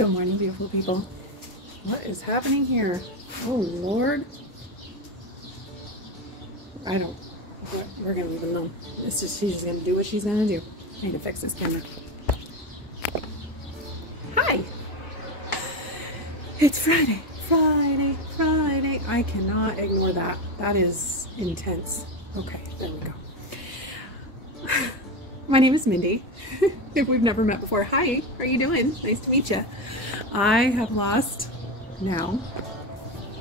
Good morning, beautiful people. What is happening here? Oh, Lord. We're gonna leave it alone. She's just gonna do what she's gonna do. I need to fix this camera. Hi! It's Friday. Friday, Friday. I cannot ignore that. That is intense. Okay, there we go. My name is Mindy. If we've never met before, hi, how are you doing? Nice to meet you. I have lost now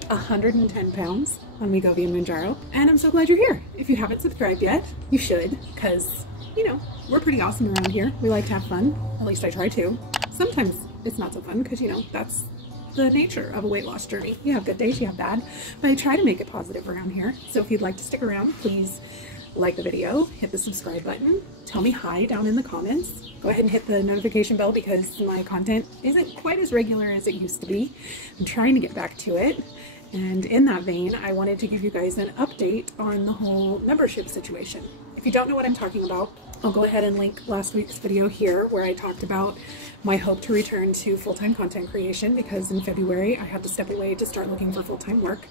110 pounds on Wegovy and Mounjaro, and I'm so glad you're here. If you haven't subscribed yet, you should, because, you know, we're pretty awesome around here. We like to have fun. At least I try to. Sometimes it's not so fun because, you know, that's the nature of a weight loss journey. You have good days, you have bad, but I try to make it positive around here. So if you'd like to stick around, please like the video, hit the subscribe button, tell me hi down in the comments. Go ahead and hit the notification bell because my content isn't quite as regular as it used to be. I'm trying to get back to it. And in that vein, I wanted to give you guys an update on the whole membership situation. If you don't know what I'm talking about, I'll go ahead and link last week's video here where I talked about my hope to return to full-time content creation, because in February I had to step away to start looking for full-time work.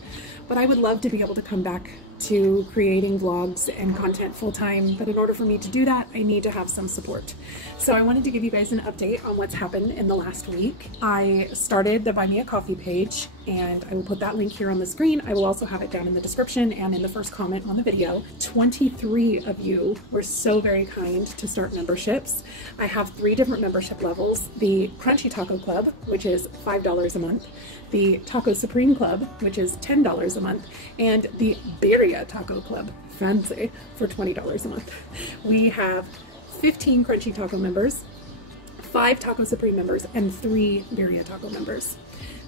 But I would love to be able to come back to creating vlogs and content full-time, but in order for me to do that, I need to have some support. So I wanted to give you guys an update on what's happened in the last week. I started the Buy Me a Coffee page, and I will put that link here on the screen. I will also have it down in the description and in the first comment on the video. 23 of you were so very kind to start memberships. I have 3 different membership levels. The Crunchy Taco Club, which is $5 a month, the Taco Supreme Club, which is $10 a month, and the Birria Taco Club, fancy, for $20 a month. We have 15 Crunchy Taco members, 5 Taco Supreme members, and 3 Birria Taco members.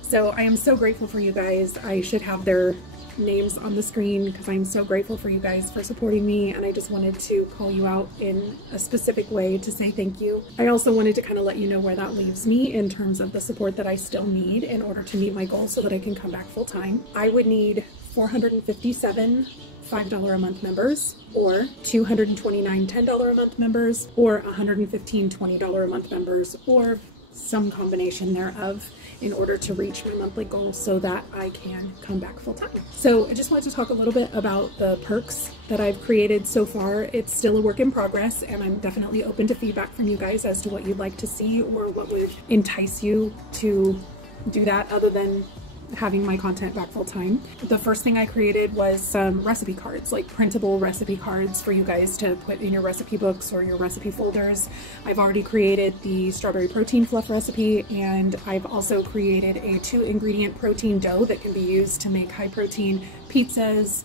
So I am so grateful for you guys. I should have their names on the screen because I'm so grateful for you guys for supporting me, and I just wanted to call you out in a specific way to say thank you. I also wanted to kind of let you know where that leaves me in terms of the support that I still need in order to meet my goal so that I can come back full time. I would need 457 $5 a month members, or 229 $10 a month members, or 115 $20 a month members, or some combination thereof, in order to reach my monthly goal so that I can come back full time. So I just wanted to talk a little bit about the perks that I've created so far. It's still a work in progress, and I'm definitely open to feedback from you guys as to what you'd like to see or what would entice you to do that other than having my content back full time. The first thing I created was some recipe cards, like printable recipe cards for you guys to put in your recipe books or your recipe folders. I've already created the strawberry protein fluff recipe, and I've also created a 2-ingredient protein dough that can be used to make high protein pizzas,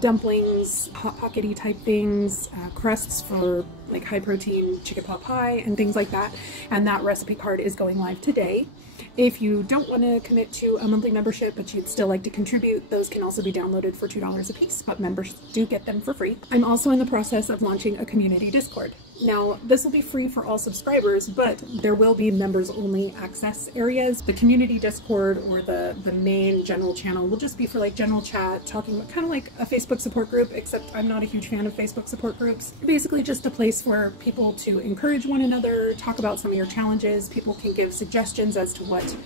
dumplings, hot pockety type things, crusts for like high protein chicken pot pie and things like that. And that recipe card is going live today. If you don't want to commit to a monthly membership, but you'd still like to contribute, those can also be downloaded for $2 a piece, but members do get them for free. I'm also in the process of launching a community Discord. Now, this will be free for all subscribers, but there will be members only access areas. The community Discord, or the main general channel, will just be for like general chat, talking kind of like a Facebook support group, except I'm not a huge fan of Facebook support groups. Basically just a place for people to encourage one another, talk about some of your challenges. People can give suggestions as to what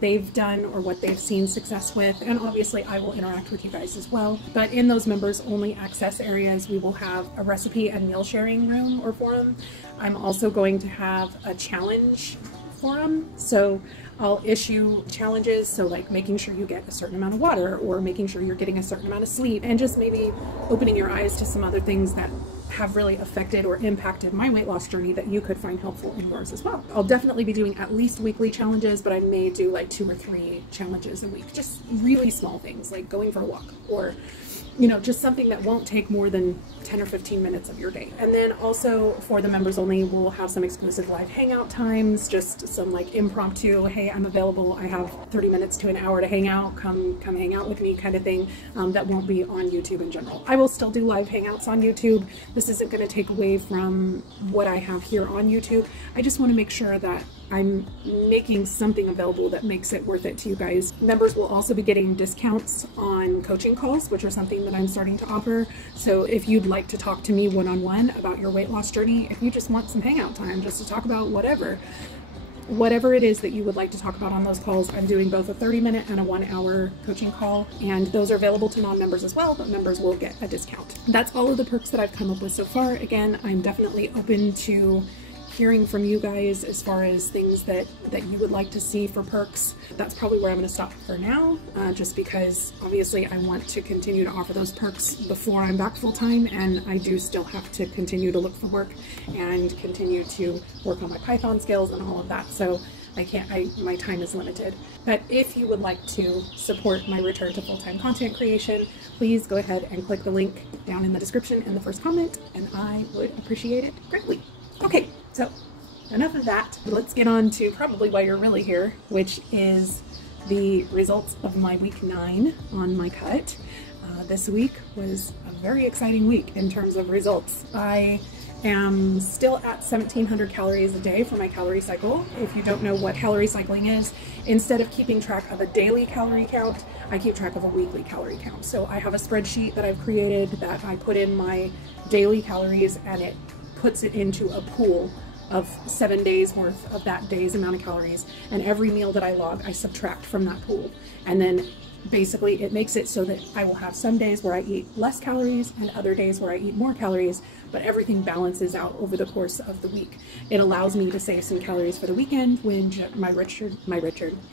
they've done or what they've seen success with, and obviously I will interact with you guys as well. But in those members only access areas, we will have a recipe and meal sharing room or forum. I'm also going to have a challenge forum, so I'll issue challenges, so like making sure you get a certain amount of water, or making sure you're getting a certain amount of sleep, and just maybe opening your eyes to some other things that have really affected or impacted my weight loss journey that you could find helpful in yours as well. I'll definitely be doing at least weekly challenges, but I may do like 2 or 3 challenges a week. Just really small things like going for a walk, or you know, just something that won't take more than 10 or 15 minutes of your day. And then also for the members only, we'll have some exclusive live hangout times, just some like impromptu, hey, I'm available, I have 30 minutes to an hour to hang out, come hang out with me kind of thing, that won't be on YouTube in general. I will still do live hangouts on YouTube. This isn't going to take away from what I have here on YouTube. I just want to make sure that I'm making something available that makes it worth it to you guys. Members will also be getting discounts on coaching calls, which are something that I'm starting to offer. So if you'd like to talk to me one-on-one about your weight loss journey, if you just want some hangout time just to talk about whatever, whatever it is that you would like to talk about on those calls. I'm doing both a 30-minute and a 1-hour coaching call, and those are available to non-members as well, but members will get a discount. That's all of the perks that I've come up with so far. Again, I'm definitely open to hearing from you guys as far as things that you would like to see for perks. That's probably where I'm going to stop for now, just because obviously I want to continue to offer those perks before I'm back full-time, and I do still have to continue to look for work and continue to work on my Python skills and all of that. So my time is limited. But if you would like to support my return to full-time content creation, please go ahead and click the link down in the description in the first comment, and I would appreciate it greatly. Okay, so enough of that. Let's get on to probably why you're really here, which is the results of my week 9 on my cut. This week was a very exciting week in terms of results. I am still at 1,700 calories a day for my calorie cycle. If you don't know what calorie cycling is, instead of keeping track of a daily calorie count, I keep track of a weekly calorie count. So I have a spreadsheet that I've created that I put in my daily calories, and it puts it into a pool of 7 days worth of that day's amount of calories, and every meal that I log I subtract from that pool, and then basically it makes it so that I will have some days where I eat less calories and other days where I eat more calories, but everything balances out over the course of the week. It allows me to save some calories for the weekend when my Richard,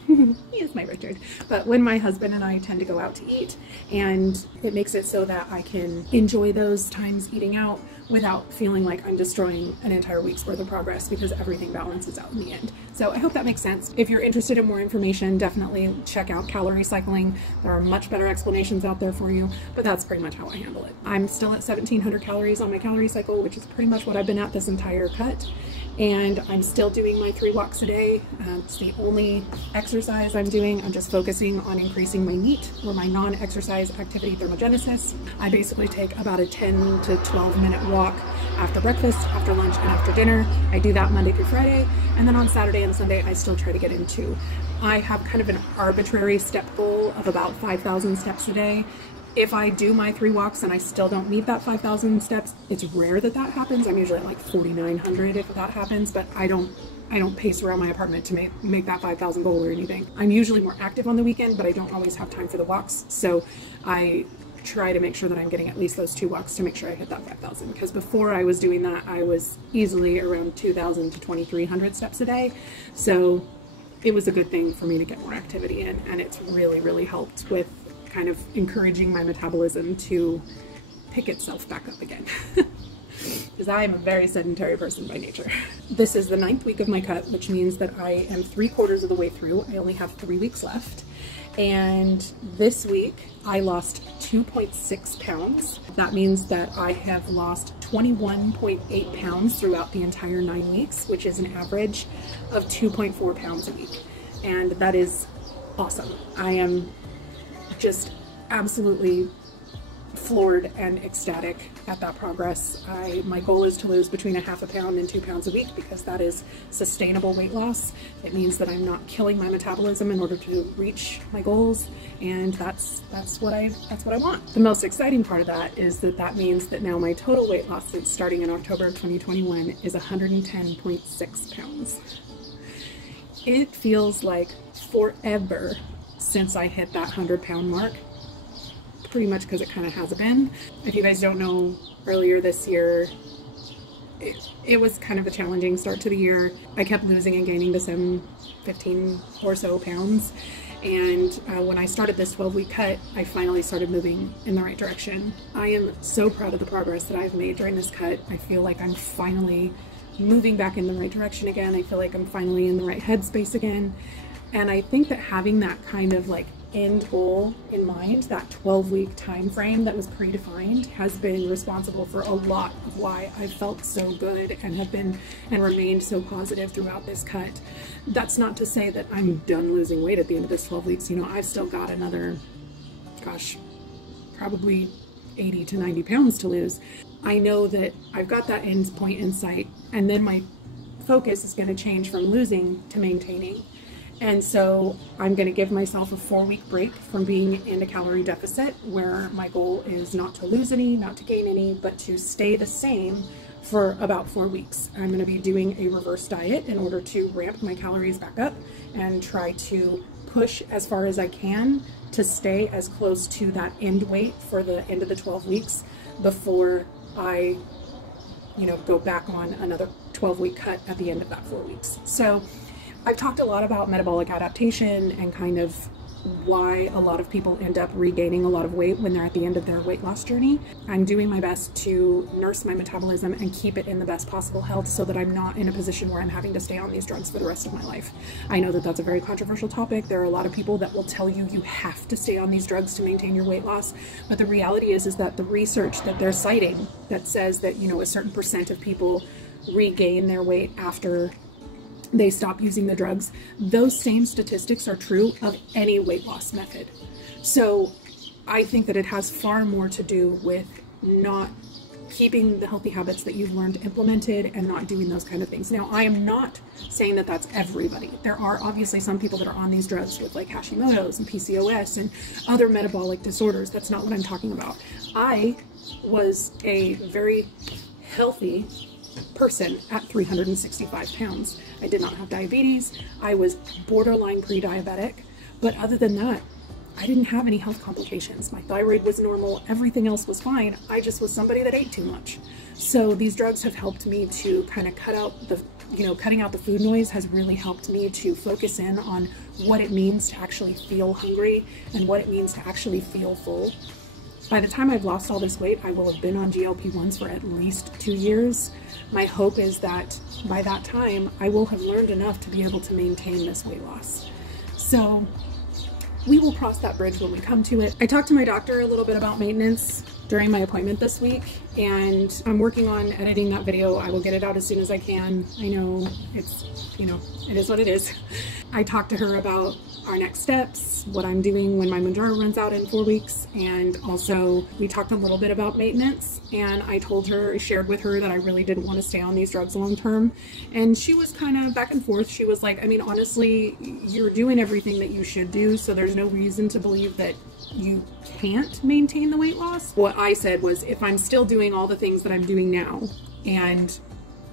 he is my Richard, but when my husband and I tend to go out to eat, and it makes it so that I can enjoy those times eating out without feeling like I'm destroying an entire week's worth of progress, because everything balances out in the end. So I hope that makes sense. If you're interested in more information, definitely check out Calorie Cycling. There are much better explanations out there for you, but that's pretty much how I handle it. I'm still at 1,700 calories on my calorie cycle, which is pretty much what I've been at this entire cut. And I'm still doing my 3 walks a day. It's the only exercise I'm doing. I'm just focusing on increasing my NEAT, or my non-exercise activity thermogenesis. I basically take about a 10 to 12 minute walk after breakfast, after lunch, and after dinner. I do that Monday through Friday, and then on Saturday and Sunday I still try to get in 2. I have kind of an arbitrary step goal of about 5,000 steps a day. If I do my 3 walks and I still don't meet that 5,000 steps, it's rare that that happens. I'm usually at like 4,900 if that happens, but I don't pace around my apartment to make that 5,000 goal or anything. I'm usually more active on the weekend, but I don't always have time for the walks. So I try to make sure that I'm getting at least those 2 walks to make sure I hit that 5,000. Because before I was doing that, I was easily around 2,000 to 2,300 steps a day. So it was a good thing for me to get more activity in, and it's really, really helped with kind of encouraging my metabolism to pick itself back up again. Because I am a very sedentary person by nature. This is the 9th week of my cut, which means that I am 3/4 of the way through. I only have 3 weeks left. And this week I lost 2.6 pounds. That means that I have lost 21.8 pounds throughout the entire 9 weeks, which is an average of 2.4 pounds a week. And that is awesome. I am just absolutely floored and ecstatic at that progress. My goal is to lose between 1/2 pound and 2 pounds a week, because that is sustainable weight loss. It means that I'm not killing my metabolism in order to reach my goals, and that's what I want. The most exciting part of that is that means that now my total weight loss since starting in October of 2021 is 110.6 pounds. It feels like forever since I hit that 100-pound mark, pretty much because it kind of has been. If you guys don't know, earlier this year, it was kind of a challenging start to the year. I kept losing and gaining the same 15 or so pounds. And when I started this 12-week cut, I finally started moving in the right direction. I am so proud of the progress that I've made during this cut. I feel like I'm finally moving back in the right direction again. I feel like I'm finally in the right headspace again. And I think that having that kind of like end goal in mind, that 12-week time frame that was predefined, has been responsible for a lot of why I felt so good and have been and remained so positive throughout this cut. That's not to say that I'm done losing weight at the end of this 12 weeks. You know, I've still got another, gosh, probably 80 to 90 pounds to lose. I know that I've got that end point in sight, and then my focus is going to change from losing to maintaining. And so I'm going to give myself a 4-week break from being in a calorie deficit, where my goal is not to lose any, not to gain any, but to stay the same for about 4 weeks. I'm going to be doing a reverse diet in order to ramp my calories back up and try to push as far as I can to stay as close to that end weight for the end of the 12 weeks before I, go back on another 12-week cut at the end of that 4 weeks. So I've talked a lot about metabolic adaptation and kind of why a lot of people end up regaining a lot of weight when they're at the end of their weight loss journey. I'm doing my best to nurse my metabolism and keep it in the best possible health so that I'm not in a position where I'm having to stay on these drugs for the rest of my life. I know that that's a very controversial topic. There are a lot of people that will tell you you have to stay on these drugs to maintain your weight loss, but the reality is that the research that they're citing that says that, a certain percent of people regain their weight after they stop using the drugs, those same statistics are true of any weight loss method. So I think that it has far more to do with not keeping the healthy habits that you've learned implemented and not doing those kind of things. Now, I am not saying that that's everybody. There are obviously some people that are on these drugs with like Hashimoto's and PCOS and other metabolic disorders. That's not what I'm talking about. I was a very healthy person at 365 pounds. I did not have diabetes. I was borderline pre-diabetic, but other than that, I didn't have any health complications. My thyroid was normal. Everything else was fine. I just was somebody that ate too much. So these drugs have helped me to kind of cut out the, cutting out the food noise has really helped me to focus in on what it means to actually feel hungry and what it means to actually feel full. By the time I've lost all this weight, I will have been on GLP-1s for at least 2 years. My hope is that by that time, I will have learned enough to be able to maintain this weight loss. So we will cross that bridge when we come to it. I talked to my doctor a little bit about maintenance during my appointment this week, and I'm working on editing that video. I will get it out as soon as I can. I know it's, it is what it is. I talked to her about our next steps, what I'm doing when my Mounjaro runs out in 4 weeks, and also we talked a little bit about maintenance, and I shared with her that I really didn't want to stay on these drugs long term, and she was kind of back and forth. She was like, I mean, honestly, you're doing everything that you should do, so there's no reason to believe that you can't maintain the weight loss. What I said was, if I'm still doing all the things that I'm doing now and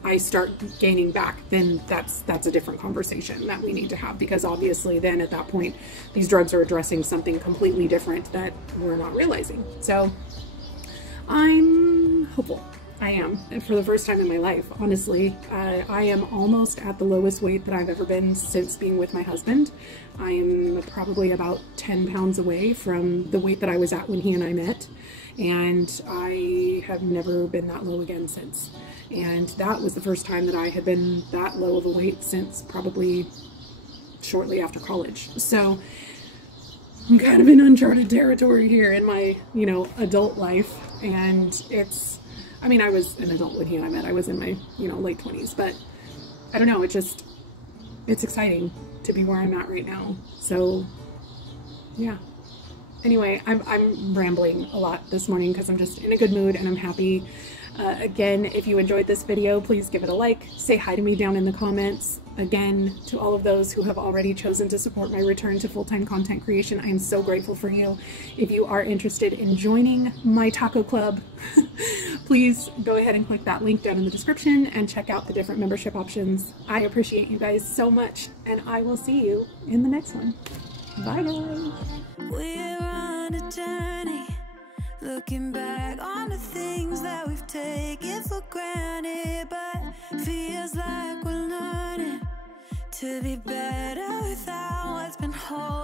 I start gaining back, then that's a different conversation that we need to have, because obviously then at that point these drugs are addressing something completely different that we're not realizing. So I'm hopeful. I am, for the first time in my life, honestly. I am almost at the lowest weight that I've ever been since being with my husband. I am probably about 10 pounds away from the weight that I was at when he and I met, and I have never been that low again since. And that was the first time that I had been that low of a weight since probably shortly after college. So I'm kind of in uncharted territory here in my, adult life. And I mean, I was an adult when he and I met. I was in my, late 20s, but I don't know. It's exciting to be where I'm at right now. So yeah. Anyway, I'm rambling a lot this morning because I'm just in a good mood and I'm happy. Again, if you enjoyed this video, please give it a like. Say hi to me down in the comments. Again, to all of those who have already chosen to support my return to full-time content creation, I am so grateful for you. If you are interested in joining my taco club, please go ahead and click that link down in the description and check out the different membership options. I appreciate you guys so much, and I will see you in the next one. Bye, guys. We're on a journey, looking back on the things that we've taken for granted, but feels like we're learning to be better without what's been holding